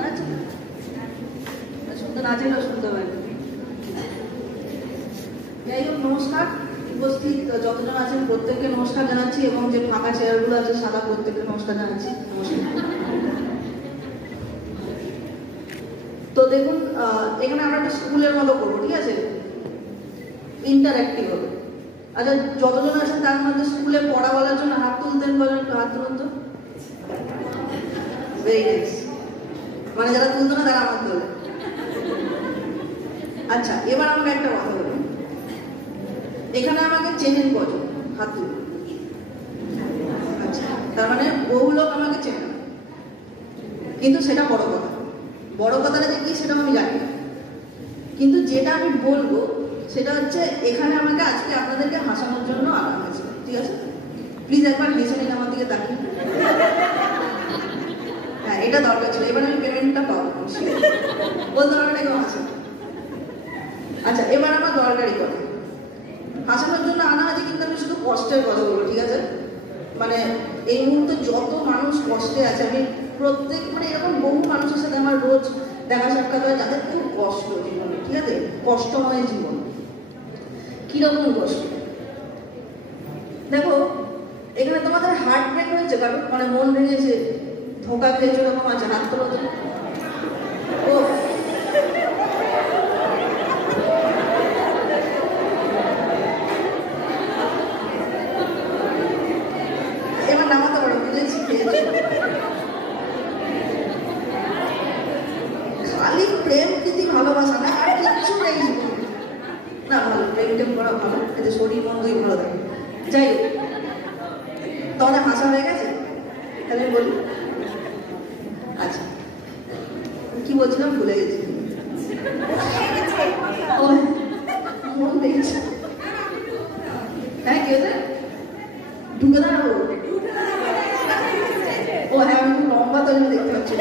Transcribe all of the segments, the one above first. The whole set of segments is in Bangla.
আচ্ছা, শুনতে না চাইলেও শুনতে হবে। যাই হোক, নমস্কার। উপস্থিত যতজন আছেন প্রত্যেককে নমস্কার জানাচ্ছি, এবং যে ফাঁকা চেয়ারগুলো আছে সাদা প্রত্যেককে নমস্কার জানাচ্ছি। তো দেখুন, এখানে আমরা একটা স্কুলের মতো করবো, ঠিক আছে? ইন্টারঅ্যাক্টিভ হবে। আচ্ছা, যতজন আছেন তার মধ্যে স্কুলে পড়া বলার জন্য হাত তুলতেন, বলেন একটু হাত তুলুন তো। Very nice. মানে যারা তুলতো না তারা আমার তোলে। আচ্ছা, এবার আমাকে একটা কথা বলুন, এখানে আমাকে চেনেন কজন? হাত তুলুন। আচ্ছা, তার মানে বহু লোক আমাকে চেনে, কিন্তু সেটা বড় কথা। বড় কথাটা যে কি সেটা আমি জানি, কিন্তু যেটা আমি বলবো সেটা হচ্ছে এখানে আমাকে আজকে আপনাদেরকে হাসানোর জন্য আনা হয়েছে, ঠিক আছে? প্লিজ একবার হেসে নিন আমার দিকে তাকিয়ে। হ্যাঁ, এটা দরকার ছিল। এবার আমি পেমেন্টটা পাবো, বলতে পারবেন কেউ হাসে। আচ্ছা, এবার আমার দরকারি কথা, হাসানোর জন্য আনা হয়েছে, কিন্তু আমি শুধু কষ্টের কথা বলবো, ঠিক আছে? মানে এই মুহূর্তে যত মানুষ কষ্টে আছে, আমি প্রত্যেক মানে এরকম বহু মানুষের সাথে আমার রোজ দেখা সাক্ষাৎ হয় যাদের খুব কষ্ট জীবনে, ঠিক আছে? কষ্টময় জীবন। কিরকম কষ্ট? দেখো, এখানে তোমাদের হার্ট ব্রেক হয়েছে কারণ, মানে মন ভেঙেছে, ধোকা খেয়েছে, ওরকম আছে? হাত তোলো তো। ও এবার নামাতে পারো, বুঝেছি। খালি প্রেম প্রীতি ভালোবাসা না, আর কিচ্ছু নেই জীবনে। না, ভালো প্রেম টেম করা ভালো, এতে শরীর মন দুই ভালো থাকে। যাই হোক, তোমাদের হাসা হয়ে গেছে? তাহলে বলি। আচ্ছা, কি বলছিলাম ভুলে গেছি। মন দেখেছে। হ্যাঁ, কি হয়েছে? ঢুকে দাঁড়াবো? ও হ্যাঁ, আমি খুব লম্বা তো দেখতে পাচ্ছি।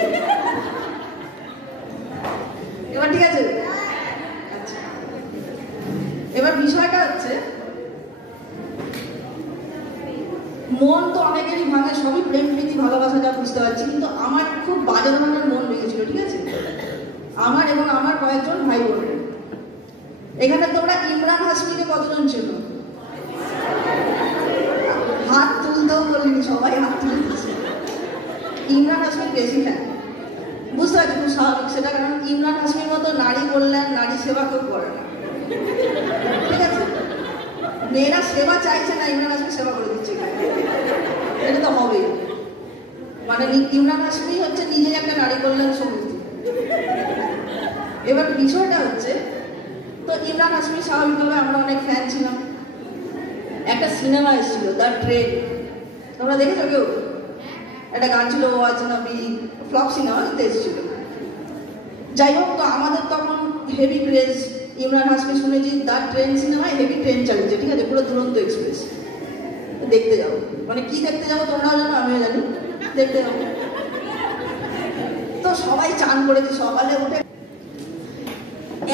এবার ঠিক আছে? আচ্ছা, এবার বিষয়টা হচ্ছে, মন তো অনেকেরই ভাঙে, সবই প্রেম প্রীতি ভালোবাসা, যা বুঝতে পারছি, কিন্তু আমার খুব বাজে ধরনের মন ভেঙেছিল, ঠিক আছে? আমার এবং আমার কয়েকজন ভাই বোনের। এখানে তোমরা ইমরান হাসমিকে কতজন ছিল? হাত তুলতেও বলিনি, সবাই হাত তুলে দিচ্ছে। ইমরান হাসমির বেশি ফ্যান, বুঝতে পারছি, খুব স্বাভাবিক সেটা, কারণ ইমরান হাসমির মতো নারী কল্যাণ, নারী সেবা কেউ করে না, ঠিক আছে? মেয়েরা সেবা চাইছে না, ইমরান হাসমি সেবা করে দিচ্ছে, এটা তো হবেই। মানে ইমরান হাসমি হচ্ছে নিজেই একটা নারী কল্যাণ সমিতি। এবার বিষয়টা হচ্ছে, তো ইমরান হাসমি স্বাভাবিকভাবে আমরা অনেক ফ্যান ছিলাম। একটা সিনেমা এসেছিল দ্য ট্রেন, তোমরা দেখেছো কেউ? একটা গান ছিল ও আছে না বি, ফ্লপ সিনেমা এসেছিল। যাই হোক, তো আমাদের তখন হেভি ক্রেজ। ইমরান হাসমি শুনেছি দ্য ট্রেন সিনেমায় হেভি ট্রেন চালিয়েছে, ঠিক আছে? পুরো দুরন্ত এক্সপ্রেস। দেখতে যাবো, মানে কি দেখতে যাবো তোমরাও জানো, আমিও জানি, দেখতে যাবো। তো সবাই চান করেছি, সকালে উঠে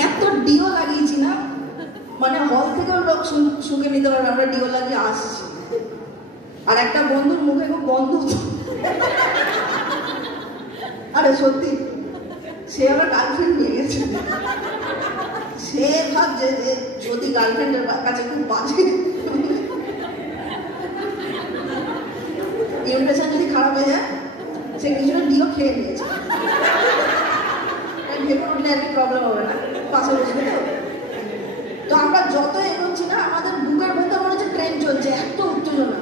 এত ডিও লাগিয়েছি না, মানে হল থেকেও লোক শুকে নিতে পারবে, আমরা ডিও লাগিয়ে আসছি। আর একটা বন্ধুর মুখে খুব বন্ধ, আরে সত্যি, সে আমার গার্লফ্রেন্ড নিয়ে গেছে। সে ভাবছে যে যদি গার্লফ্রেন্ডের কাছে খুব বাজে ইমপ্রেশন যদি খারাপ হয়ে যায়, সে কিছুটা ডিও খেয়ে নিয়েছে। ভেবে উঠলে আর কি প্রবলেম হবে না, পাশে বসবে। তো আমরা যত এগোচ্ছি না, আমাদের বুকের ভেতর মনে হচ্ছে ট্রেন চলছে, এত উত্তেজনা,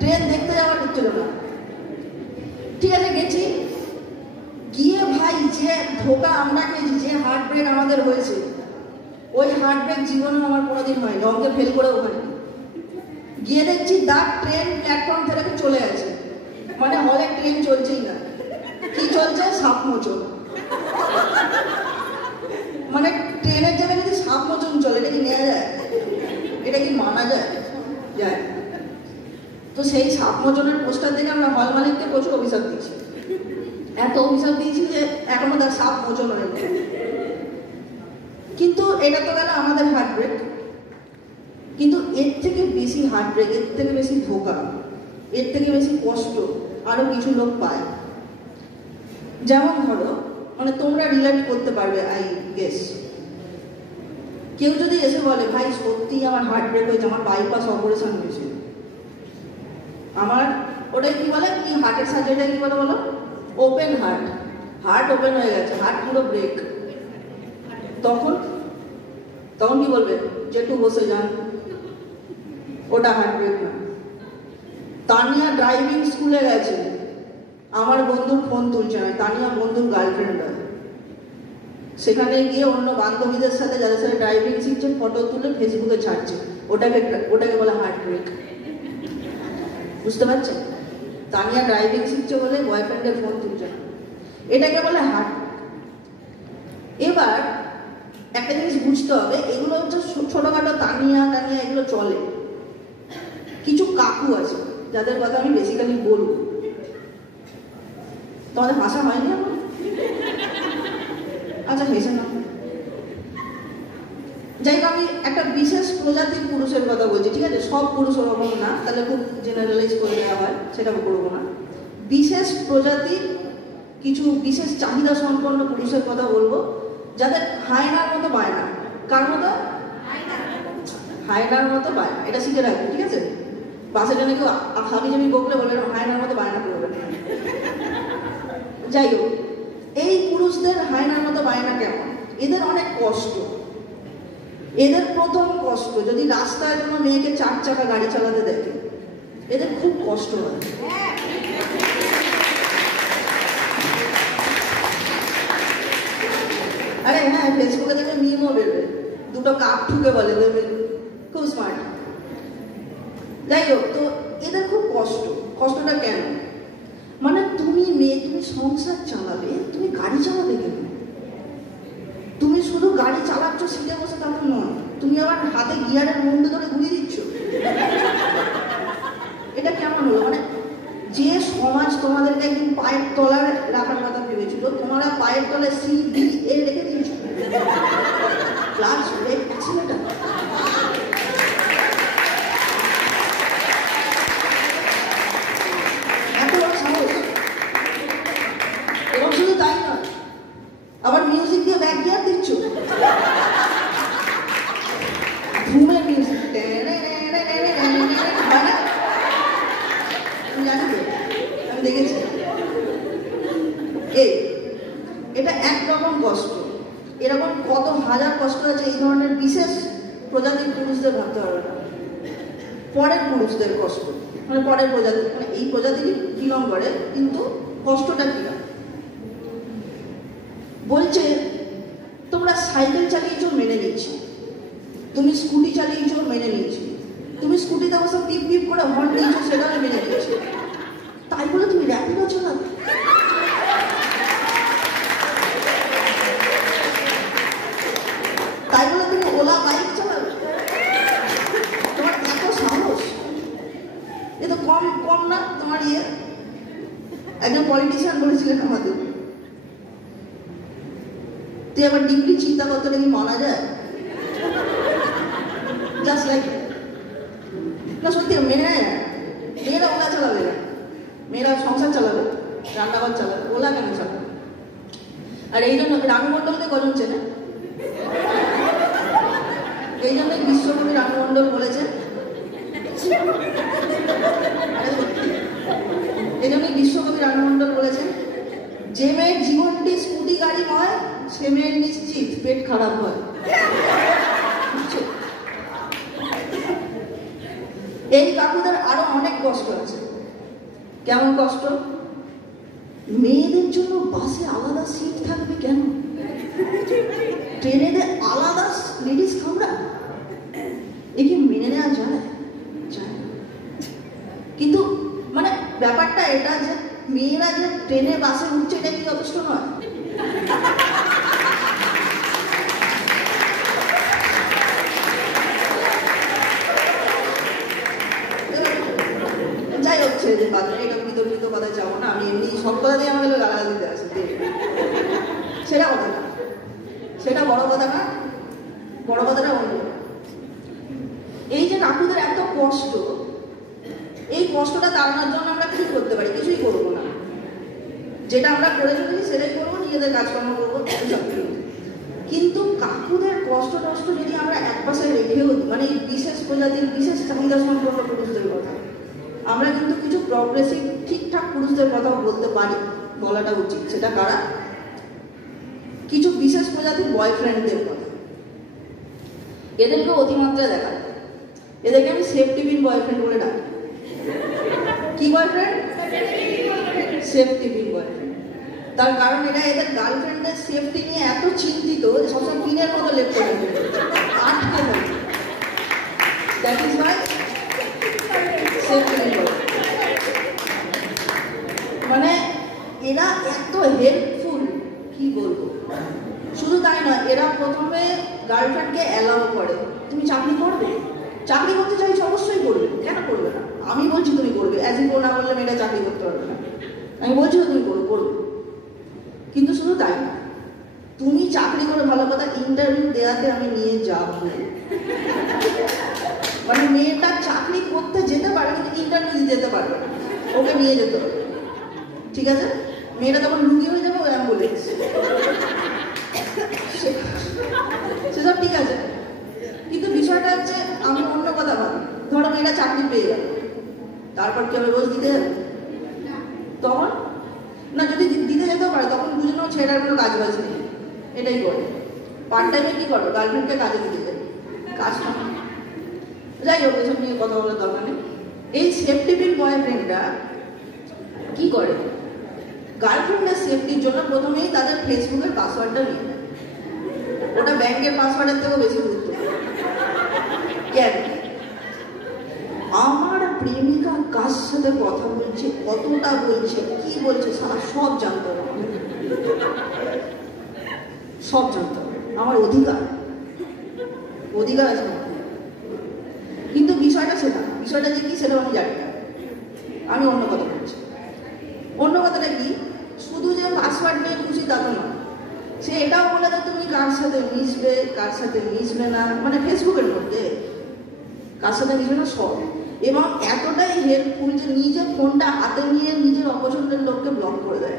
ট্রেন দেখতে যাওয়ার উত্তেজনা। ঠিক আছে, গেছি, গিয়ে ভাই যে ধোকা আমরা খেয়েছি, যে হার্ট ব্রেক আমাদের হয়েছে, ওই হার্ট ব্রেক জীবনে আমার কোনোদিন হয়নি। অঙ্কে ফেল করে ওখানে গিয়ে দেখছি দ্য ট্রেন প্ল্যাটফর্ম থেকে চলে গেছে, মানে হলে ট্রেন চলছেই না। কি চলছে? সাপ মোচন। মানে ট্রেনের জায়গায় যদি সাপ মোচন চলে, এটা কি নেওয়া যায়? এটা কি মানা যায়? যায়। তো সেই সাপ মোচনের পোস্টার দেখে আমরা হল মালিককে প্রচুর অভিশাপ দিয়েছি, এত অভিশাপ দিয়েছি যে এখনো তার সাপ মোচন হয়নি। কিন্তু এটা তো গেল আমাদের হার্ট ব্রেক, কিন্তু এর থেকে বেশি হার্ট ব্রেক, এর থেকে বেশি ধোকা, এর থেকে বেশি কষ্ট আরো কিছু লোক পায়। যেমন ধরো, মানে তোমরা রিলেট করতে পারবে আই গেস। কেউ যদি এসে বলে ভাই সত্যি আমার হার্ট ব্রেক হয়েছে, আমার বাইপাস অপারেশন হয়েছে, আমার ওটাই কি বলে, কি হার্টের সার্জারিটা কি বলে বলো, ওপেন হার্ট, হার্ট ওপেন হয়ে গেছে, হার্ট পুরো ব্রেক, তখন তখন কি বলবে, যেটু বসে যান, ওটা হার্ট ব্রেক না। তানিয়া ড্রাইভিং স্কুলে গেছে, আমার বন্ধুর ফোন তুলছে না, তানিয়া বন্ধুর গার্লফ্রেন্ড হয়, সেখানে গিয়ে অন্য বান্ধবীদের সাথে যাদের সাথে ড্রাইভিং শিখছে ফটো তুলে ফেসবুকে ছাড়ছে, ওটাকে বলে হার্ট ব্রেক। বুঝতে পারছেন? তানিয়া ড্রাইভিং শিখছে বলে বয়ফ্রেন্ডের ফোন তুলছে না, এটাকে বলে হার্ট। এবার একটা জিনিস বুঝতে হবে, এগুলো হচ্ছে ছোটখাটো তানিয়া এগুলো চলে। কিছু কাকু আছে যাদের কথা আমি বেসিক্যালি বলবো, তোমাদের ভাষা হয়নি আমার? আচ্ছা হেসে না, যাই হোক আমি একটা বিশেষ প্রজাতির পুরুষের কথা বলছি, ঠিক আছে? সব পুরুষ ওরকম না, তাহলে খুব জেনারেলাইজ করে দেওয়া হয়, সেটা করবো না। বিশেষ প্রজাতির কিছু বিশেষ চাহিদা সম্পন্ন পুরুষের কথা বলবো, যাদের হায়নার মতো বায়না। কার মতো? হায়নার মতো বায়না, এটা শিখে রাখবো, ঠিক আছে? বাসে জন্য কেউ হাবি জাবি বকলে বলবে হায়নার মতো বায়না করবে। যাই হোক, এই পুরুষদের হায়নার মতো বায়না কেমন? এদের অনেক কষ্ট। এদের প্রথম কষ্ট, যদি রাস্তায় কোনো মেয়েকে 4 চাকা গাড়ি চালাতে দেখে, এদের খুব কষ্ট হয়। আরে হ্যাঁ, ফেসবুকে দেখে মিমও বেরোবে, দুটো কাপ ঠুকে বলে, খুব স্মার্ট। যাই হোক, তো এদের খুব কষ্ট। কষ্টটা কেন? মানে তুমি মেয়ে, তুমি সংসার চালাবে, তুমি গাড়ি চালাবে কেন? তুমি শুধু গাড়ি চালাচ্ছ সিটে বসে, তা তো নয়, তুমি আবার হাতে গিয়ারের মুন্ডু ধরে ঘুরিয়ে দিচ্ছ। এটা কেমন হলো? মানে যে সমাজ তোমাদেরকে একদিন পায়ের তলায় রাখার কথা ভেবেছিল, তোমরা পায়ের তলায় CBA রেখে দিয়েছ, ক্লাচ ব্রেক অ্যাক্সিলেটর। এত বড় সাহস! এবং শুধু তাই নয়, আবার মিউজিক দিয়ে ব্যাক গিয়ার দিচ্ছ, ঘুমের মিউজিক। আমি দেখেছি। এটা একরকম কষ্ট। এরকম কত হাজার কষ্ট আছে এই ধরনের বিশেষ প্রজাতির পুরুষদের ভাবতে পারবে না। পরের পুরুষদের কষ্ট, মানে পরের প্রজাতি, মানে এই প্রজাতিরই বিলং করে, কিন্তু কষ্টটা কি না? বলছে তোমরা সাইকেল চালিয়েছো, মেনে নিচ্ছি, তুমি স্কুটি চালিয়েছো, মেনে নিচ্ছি, তুমি স্কুটিতে বসে পিপ পিপ করে হর্ন দিয়েছো, সেটাও মেনে নিচ্ছি, তাই বলে তুমি র্যাপিডো চালাবে? তাই বলে তুমি ওলা বাইক চালাবে? তোমার এত সাহস! এ তো কম না তোমার ইয়ে। একজন পলিটিশিয়ান বলেছিলেন আমাদের, তুই আবার ডিপলি চিন্তা করতে নাকি মানা যায়, জাস্ট লাইক না। সত্যি মেনে নেয় না, মেয়েরা ওলা চালাবে না, মেয়েরা সংসার চালাবে, রান্নাঘর চালাবে, ওলা কেন চালাবে? আর এই জন্য রানু মণ্ডলকে কজন চেনে? এই জন্যই বিশ্বকবি রানু মণ্ডল বলেছেন, এই জন্যই বিশ্বকবি রানু মণ্ডল বলেছেন, যে মেয়ের জীবনটি স্কুটি গাড়ি হয়, সে মেয়ের নিশ্চিত পেট খারাপ হয়। এই কাকুদের আরো অনেক কষ্ট আছে। কেমন কষ্ট? মেয়েদের জন্য বাসে আলাদা সিট থাকবে কেন? ট্রেনে আলাদা লেডিস কামরা, এ কি মেনে নেওয়া যায়? কিন্তু মানে ব্যাপারটা এটা যে মেয়েরা যে ট্রেনে বাসে উঠছে, এটা কি যথেষ্ট নয়? যাই হচ্ছে যে বাজারে এটা বিতর্কিত কথায় যাবো না, আমি এমনি সব কথা দিয়ে আমাকে গালাগালি দিতে আসি, সেটা কথা না, সেটা বড় কথা না, বড় কথাটা অন্য। এই যে কাকুদের এত কষ্ট, এই কষ্টটা তাড়ানোর জন্য আমরা কি করতে পারি? কিছুই করবো না। যেটা আমরা করে চলেছি সেটাই করবো, নিজেদের কাজকর্ম করবো, সব কিন্তু কাকুদের কষ্ট টষ্ট যদি আমরা এক পাশে রেখেও দিই, মানে এই বিশেষ প্রজাতির বিশেষ চাহিদা সম্পন্ন পুরুষদের কথা, আমরা কিন্তু কিছু প্রগ্রেসিভ ঠিকঠাক পুরুষদের কথাও বলতে পারি, বলাটা উচিত। সেটা কারা? কিছু বিশেষ প্রজাতির বয়ফ্রেন্ডদের কথা। এদেরকে অতিমাত্রায় দেখা যায়। এদেরকে আমি সেফটি পিন বয়ফ্রেন্ড বলে ডাকি। কি বয়ফ্রেন্ড? Safety pin boyfriend. তার কারণ এরা এদের গার্লফ্রেন্ডের সেফটি নিয়ে এত চিন্তিত যে সবসময় পিনের মতো লেপটে থাকে, আটকে থাকে। That is Y safety pin boyfriend. মানে এরা এত হেল্পফুল, কি বলবো। শুধু তাই নয়, এরা প্রথমে গার্লফ্রেন্ডকে অ্যালাউ করে, তুমি চাকরি করবে, চাকরি করতে চাইছো অবশ্যই করবে, কেন করবে না, আমি বলছি তুমি করবে। অ্যাজ ইন না বললে মেয়েটা চাকরি করতে পারবে না, আমি বলছি তুমি করবে। কিন্তু শুধু তাই না, তুমি চাকরি করে ভালো কথা, ইন্টারভিউ দেওয়াতে আমি নিয়ে যাব। মানে মেয়েটা চাকরি করতে যেতে পারে কিন্তু ইন্টারভিউ দিতে যেতে পারবে না, ওকে নিয়ে যেতে হবে। ঠিক আছে, মেয়েটা তখন রুগী হয়ে যাবে, অ্যাম্বুলেন্স, সেসব ঠিক আছে। কিন্তু বিষয়টা হচ্ছে আমি অন্য কথা ভাবি। ধরো মেয়েটা চাকরি পেয়ে গেল, তারপর কি হবে? রোজ দিতে যাবে? তখন না, যদি দিতে যেতেও পারে তখন বুঝে নাও ছেলেটার কোনো কাজ বাজ নেই, এটাই করে। পার্ট টাইমে কি করো? গার্লফ্রেন্ডকে কাজে দিতে যাবে, কাজ না। যাই হোক, এসব নিয়ে কথা বলার দরকার নেই। এই সেফটি পিন বয়ফ্রেন্ডরা কি করে? গার্লফ্রেন্ডের সেফটির জন্য প্রথমেই তাদের ফেসবুকের পাসওয়ার্ডটা নিয়ে নেয়। ওটা ব্যাংকের পাসওয়ার্ডের থেকেও বেশি গুরুত্বপূর্ণ। কেন? আমার প্রেমিকা কার সাথে কথা বলছে, কতটা বলছে, কি বলছে, সারা সব জানতে হবে, সব জানতে হবে। আমার অধিকার আছে। কিন্তু বিষয়টা সেটা, বিষয়টা যে কি সেটা আমি জানি না, আমি অন্য কথা বলছি। অন্য কথাটা কি, শুধু যে পাসওয়ার্ড নিয়ে খুশি তা তো নয়, সে এটাও বলে দেয় তুমি কার সাথে মিশবে, কার সাথে মিশবে না, মানে ফেসবুকের মধ্যে কার সাথে মিশবে না সব। এবং এতটাই হেল্পফুল যে নিজে ফোনটা হাতে নিয়ে নিজের অপছন্দের লোককে ব্লক করে দেয়।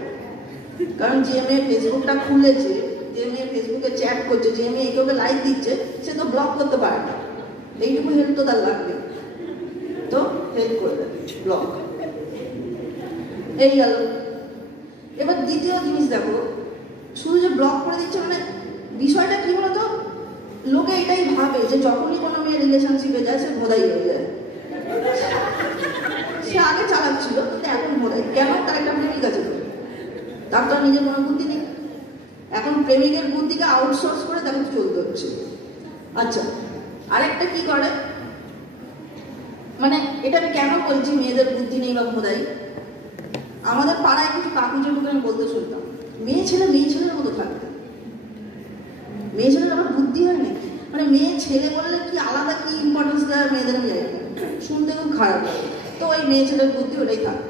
কারণ যে মেয়ে ফেসবুকটা খুলেছে, যে মেয়ে ফেসবুকে চ্যাট করছে, যে মেয়ে একে লাইক দিচ্ছে, সে তো ব্লক করতে পারে না। এইটুকু হেল্প তো তার লাগবে, তো হেল্প করে দেয়, ব্লক। এই গেল। এবার দ্বিতীয় জিনিস দেখো, শুধু যে ব্লক করে দিচ্ছে, মানে বিষয়টা কি বলতো, লোকে এটাই ভাবে যে যখনই কোনো মেয়ে রিলেশনশিপে যায় সে ভোদাই হয়ে যায়। সে আগে চালাচ্ছিল কিন্তু এখন ভোদাই। কেন? তার একটা প্রেমিকা ছিল, তার তো নিজের কোনো বুদ্ধি নেই। এখন প্রেমিকের বুদ্ধিকে আউটসোর্স করে তাকে চলতে হচ্ছে। আচ্ছা, আরেকটা কি করে, মানে এটা আমি কেন বলছি মেয়েদের বুদ্ধি নেই বা ভোদাই, আমাদের পাড়ায় কিছু কাকু যেগুলো আমি বলতে শুনতাম, মেয়ে ছেলের মতো থাকতে। মেয়ে ছেলের আবার বুদ্ধি হয় না, মানে মেয়ে ছেলে বললে কি আলাদা কি ইম্পর্টেন্স দেয় মেয়েদের, আমি জানি না, শুনতে খুব খারাপ লাগে। তো ওই মেয়ে ছেলের বুদ্ধি ওটাই থাকবে।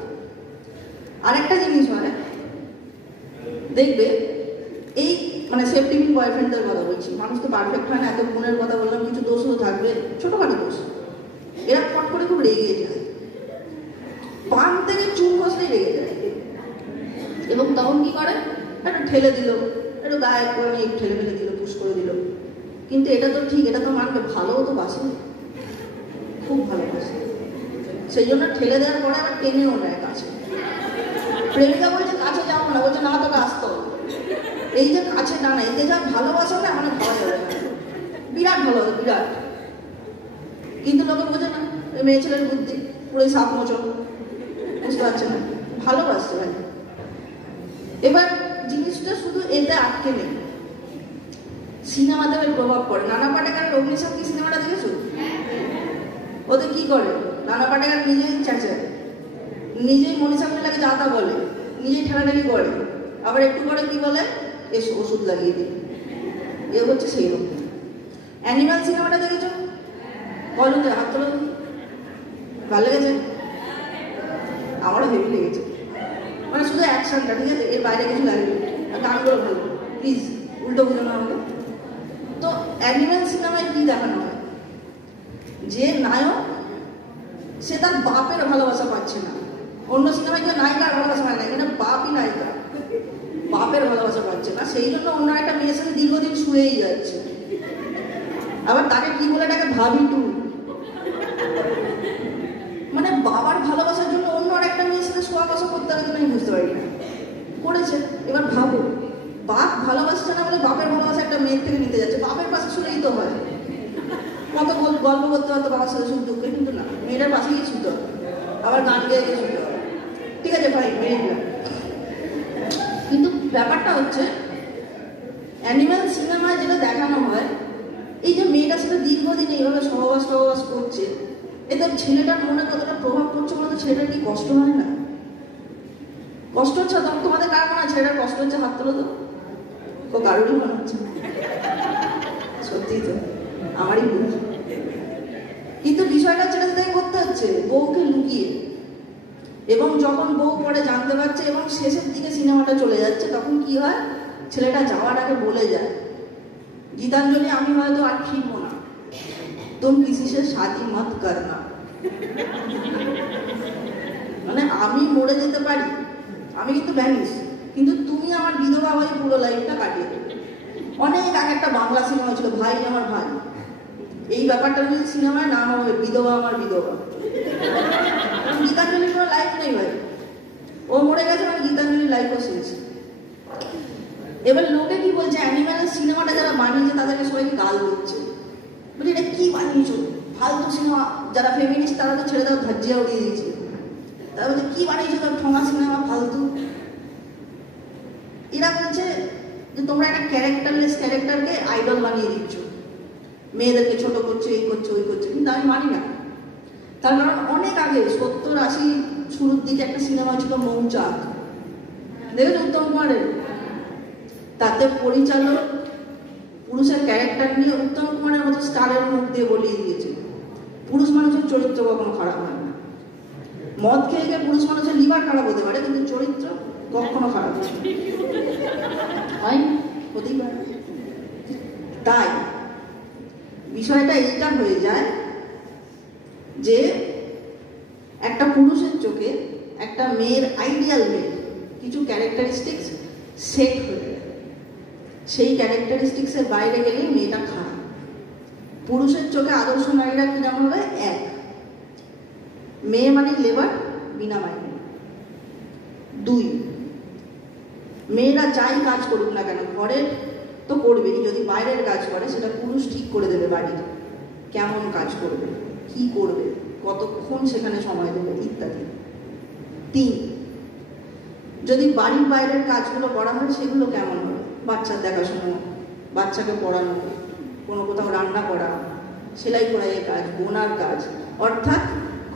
আরেকটা জিনিস মানে দেখবে, এই মানে সেফটি পিন বয়ফ্রেন্ডদের কথা বলছি, মানুষ তো পারফেক্ট হয় না, এত গুণের কথা বললাম, কিছু দোষও থাকবে, ছোটখাটো দোষ। এরা ফট করে খুব রেগে যায়, পান থেকে চুন বসলেই রেগে যায়। এবং তখন কি করে, একটু ঠেলে দিল, একটু গায়ে করে ঠেলে ফেলে দিল, পুশ করে দিল। কিন্তু এটা তো ঠিক, এটা তো মানবে, ভালোও তো বাসে, খুব ভালোবাসে, সেই জন্য ঠেলে দেওয়ার পরে আবার টেনেও নেয় কাছে। প্রেমিকা বলছে কাছে যাবো না, বলছে না তোকে আসতে হবে। এই যে কাছে টানা, এতে যা ভালোবাসা না, মানে ভাবা যাবে না, বিরাট ভালোবাসা, বিরাট। কিন্তু লোকে বোঝে না, মেয়ে ছেলের বুদ্ধি পুরোই সাপ মোচন, বুঝতে পারছে না, ভালোবাসছে ভাই। এবার জিনিসটা শুধু এতে আটকে নেই, সিনেমাতে প্রভাব পড়ে। নানা পাটেকারের অগ্নিশক্তি সিনেমাটা দেখেছো? ওতে কি করে, নানা পাটেকার নিজেই চেঁচায়, নিজেই মনীষা মহিলাকে যা তা বলে, নিজেই ঠেলাঠেলি করে, আবার একটু পরে কি বলে, এসো ওষুধ লাগিয়ে দিই। এ হচ্ছে সেই রকম। অ্যানিমাল সিনেমাটা দেখেছো? বলুন তো, হাত তোলো, ভালো লেগেছে? আমারও হেভি লেগেছে, মানে শুধু অ্যাকশনটা, ঠিক আছে, এর বাইরে কিছু লাগবে, আর গানগুলো ভালো, প্লিজ উল্টো বুঝো না আমাকে। তো অ্যানিমাল সিনেমায় কি দেখানো হয়, যে নায়ক সে তার বাপের ভালোবাসা পাচ্ছে না। অন্য সিনেমায় কেউ নায়িকার ভালোবাসা হয় না, এখানে বাপই নায়িকা। বাপের ভালোবাসা পাচ্ছে না, সেই জন্য অন্য একটা মেয়ের সাথে দীর্ঘদিন শুয়েই যাচ্ছে। আবার তাকে কি বলে ডাকে? ভাবি টু। মানে বাবার ভালোবাসার জন্য অন্য আর একটা মেয়ের সাথে শোয়া বসা করতে হবে কিনা আমি বুঝতে পারি না, করেছে। এবার ভাবো, বাপ ভালোবাসছে না বলে বাপের ভালোবাসা একটা মেয়ের থেকে নিতে যাচ্ছে। বাপের পাশে শুলেই তো হয়, কত গল্প করতে হতো বাবার সাথে সুখ দুঃখে, কিন্তু না, মেয়েটার পাশে গিয়ে শুতে হবে, আবার গান গেয়ে গিয়ে শুতে হবে। ঠিক আছে ভাই, মেয়ে। কিন্তু ব্যাপারটা হচ্ছে অ্যানিম্যাল সিনেমায় যেটা দেখানো হয়, এই যে মেয়েটার সাথে দীর্ঘদিন এইভাবে সহবাস করছে, এতে ছেলেটার মনে কতটা প্রভাব পড়ছে বলতে, ছেলেটার কি কষ্ট হয় না? কষ্ট হচ্ছে? তখন তোমাদের কার মনে হয় ছেলেটার কষ্ট হচ্ছে? হাত তোলো তো। ও কারোরই মনে হচ্ছে, সত্যি তো আমারই ভুল। কিন্তু বিষয়টা যেটা থেকে করতে হচ্ছে বউকে লুকিয়ে, এবং যখন বউ পরে জানতে পারছে এবং শেষের দিকে সিনেমাটা চলে যাচ্ছে, তখন কি হয়, ছেলেটা যাওয়ার আগে বলে যায়, গীতাঞ্জলি আমি হয়তো আর ফিরবো না, তুমি কিসি সে শাদি মত করনা। মানে আমি মরে যেতে পারি, আমি কিন্তু ভ্যানিস, কিন্তু তুমি আমার বিধবা হয়ে পুরো লাইফটা কাটিয়ে দেবে। অনেক আগে একটা বাংলা সিনেমা ছিল, ভাই আমার ভাই, এই ব্যাপারটা যদি সিনেমায় নাম হবে বিধবা আমার বিধবা। গীতাঞ্জলির কোনো লাইফ নেই ভাই, ও মরে গেছে, মানে গীতাঞ্জলির লাইফও শেষ। এবার লোকে কি বলছে, অ্যানিম্যালের সিনেমাটা যারা বানিয়েছে তাদেরকে সবাই গাল দিচ্ছে, বলি এটা কি বানিয়েছো, ফালতু সিনেমা। যারা ফেমিনিস্ট তারা তো ছেড়ে দাও, ধাজ্জিয়া উড়িয়ে দিয়েছে। তারা বলছে কি বানিয়েছো, তোর ঠোঙা সিনেমা, ফালতু। এরা বলছে যে তোমরা একটা ক্যারেক্টারলেস ক্যারেক্টারকে আইডল বানিয়ে দিচ্ছ, মেয়েদেরকে ছোট করছো, এই করছো ওই করছো। কিন্তু আমি মানি না, তার কারণ অনেক আগে 70-80 শুরুর দিকে একটা সিনেমা ছিল মৌচাক, দেখেছো উত্তম কুমারের? তাতে পরিচালক পুরুষের ক্যারেক্টার নিয়ে উত্তম কুমারের মতো স্টারের মুখ দিয়ে বলিয়ে দিয়েছে পুরুষ মানুষের চরিত্র কখনো খারাপ হয় না। মদ খেয়ে গিয়ে পুরুষ মানুষের লিভার খারাপ হতে পারে, কিন্তু চরিত্র কখনো খারাপ হয় না, হতেই পারে। তাই বিষয়টা এইটা হয়ে যায় যে একটা পুরুষের চোখে একটা মেয়ের আইডিয়াল মেয়ে কিছু ক্যারেক্টারিস্টিক্স সেট হয়ে যায়, সেই ক্যারেক্টারিস্টিক্সের বাইরে গেলেই মেয়েটা খারাপ। পুরুষের চোখে আদর্শ নারীরা কিরকম হবে? এক, মেয়ে মানে লেবার, বিনা মাইনে। দুই, মেয়েরা যাই কাজ করুক না কেন, ঘরের তো করবেই, যদি বাইরের কাজ করে সেটা পুরুষ ঠিক করে দেবে, বাড়ির কেমন কাজ করবে, কি করবে, কতক্ষণ সেখানে সময় দেবে ইত্যাদি। তিন, যদি বাড়ির বাইরের কাজগুলো করা হয় সেগুলো কেমন হবে, বাচ্চার দেখাশোনা, বাচ্চাকে পড়ানো, কোনো কোথাও রান্না করা, সেলাই কড়াইয়ের কাজ, বোনার কাজ, অর্থাৎ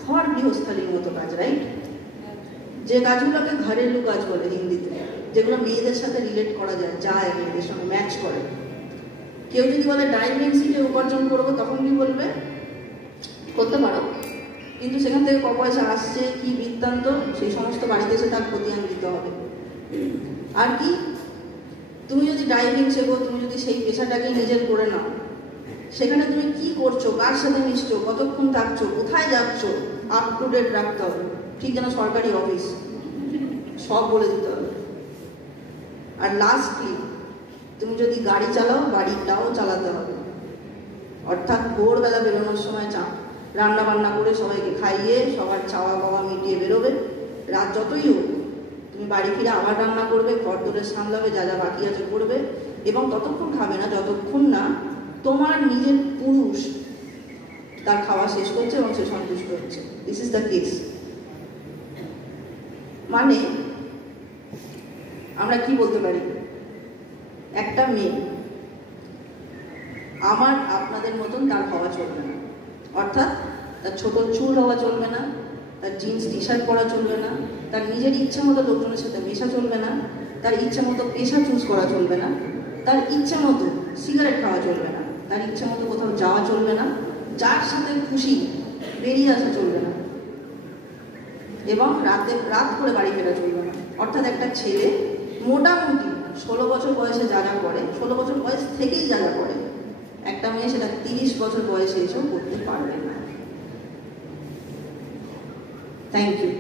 ঘর গৃহস্থালীর মতো কাজ, রাইট? যে কাজগুলোকে ঘরেলু কাজ বলে হিন্দিতে, যেগুলো মেয়েদের সাথে রিলেট করা যায়, মেয়েদের সঙ্গে ম্যাচ করে। কেউ যদি বলে ড্রাইভিং শিখে উপার্জন করবো, তখন কি বলবে? করতে পারো, কিন্তু সেখান থেকে ক পয়সা আসছে, কি বৃত্তান্ত, সেই সমস্ত বাড়িতে এসে তার খতিয়ান দিতে হবে। আর কি, তুমি যদি ড্রাইভিং শেখো, তুমি যদি সেই পেশাটাকে নিজের করে নাও, সেখানে তুমি কি করছো, কার সাথে মিশছো, কতক্ষণ থাকছো, কোথায় যাচ্ছ, আপ টু ডেট রাখতে হবে, ঠিক যেন সরকারি অফিস, সব বলে দিতে হবে। আর লাস্টলি, তুমি যদি গাড়ি চালাও, বাড়িটাও চালাতে হবে, অর্থাৎ ভোরবেলা বেরোনোর সময় রান্না বান্না করে সবাইকে খাইয়ে সবার চাওয়া পাওয়া মিটিয়ে বেরোবে, রাত যতই হোক তুমি বাড়ি ফিরে আবার রান্না করবে, ঘর দোরে সামলাবে, যা যা বাকি আছে করবে, এবং ততক্ষণ খাবে না যতক্ষণ না তোমার নিজের পুরুষ তার খাওয়া শেষ করছে এবং সে সন্তুষ্ট হচ্ছে। This is the case. মানে আমরা কি বলতে পারি, একটা মেয়ে আমার আপনাদের মতন তার হওয়া চলবে না, অর্থাৎ তার ছোট চুল হওয়া চলবে না, তার জিন্স টি শার্ট পরা চলবে না, তার নিজের ইচ্ছা মতো লোকজনের সাথে মেশা চলবে না, তার ইচ্ছা মতো পেশা চুজ করা চলবে না, তার ইচ্ছা মতো সিগারেট খাওয়া চলবে না, তার ইচ্ছা মতো কোথাও যাওয়া চলবে না, যার সাথে খুশি বেরিয়ে আসা চলবে না, এবং রাত করে বাড়ি ফেরা চলবে না। অর্থাৎ একটা ছেলে মোটামুটি 16 বছর বয়সে যা যা করে, 16 বছর বয়স থেকেই যা যা করে, একটা মেয়ে সেটা 30 বছর বয়সে এসেও করতে পারবে না। Thank you.